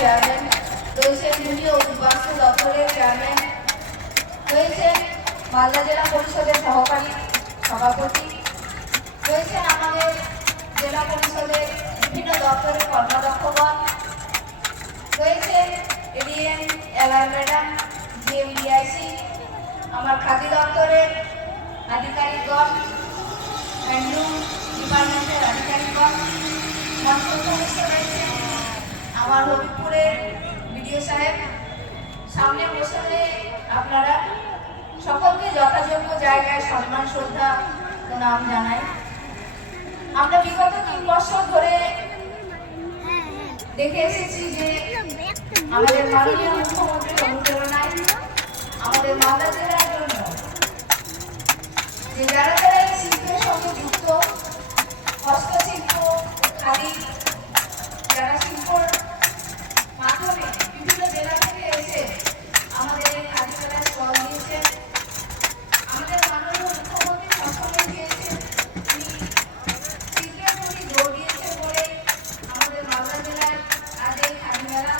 Chairman, রয়েছেন ভূমি ও বাস্তু দপ্তরের চেয়ারম্যান, রয়েছেন মালদা জেলা পরিষদের সহকারী সভাপতি, রয়েছেন আমাদের জেলা পরিষদের বিভিন্ন দপ্তরের কর্মদক্ষগণ, রয়েছেন এডিএম এলআর ম্যাডাম, জিএমডিআইসি, আমার খাদি দপ্তরের আধিকারিকগণ, হ্যান্ডলুম ডিপার্টমেন্টের আধিকারিকগণ, রয়েছেন আমার হবিপুরের বিডিও সাহেব। সামনে বসে হয়ে আপনারা সকলকে যথাযোগ্য জায়গায় সম্মান শ্রদ্ধা প্রণাম জানাই। আমরা বিগত 3 বছর ধরে দেখে এসেছি যে আমাদের মাননীয় মুখ্যমন্ত্রীর অনুপ্রেরণায় আমাদের মালদা জেলার জন্য যে যারা যারা এই শিল্পের সঙ্গে যুক্ত, হস্তশিল্প, খাদি, যারা শিল্পর মাধ্যমে বিভিন্ন জেলা থেকে এসে আমাদের এই খাদি মেলায় স্টল দিয়েছেন, আমাদের মাননীয় মুখ্যমন্ত্রী সবসময় দিয়েছেন, তিনি শিল্পের প্রতি জোর দিয়েছেন বলে আমাদের মালদা জেলায় আজ এই খাদি মেলা,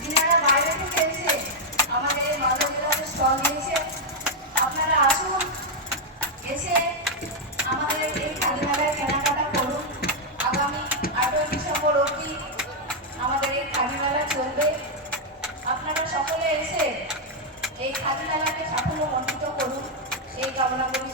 যিনারা বাইরে থেকে এসে আমাদের এই মালদা জেলাতে স্টল দিয়েছেন, আপনারা আসুন, এসে আমাদের এই খাদি মেলায় কেনাকাটা করুন। আগামী 8ই ডিসেম্বর অবধি আমাদের এই খাদি মেলা চলবে। আপনারা সকলে এসে এই খাদি মেলাকে সাফল্যমণ্ডিত করুন, এই কামনা করি।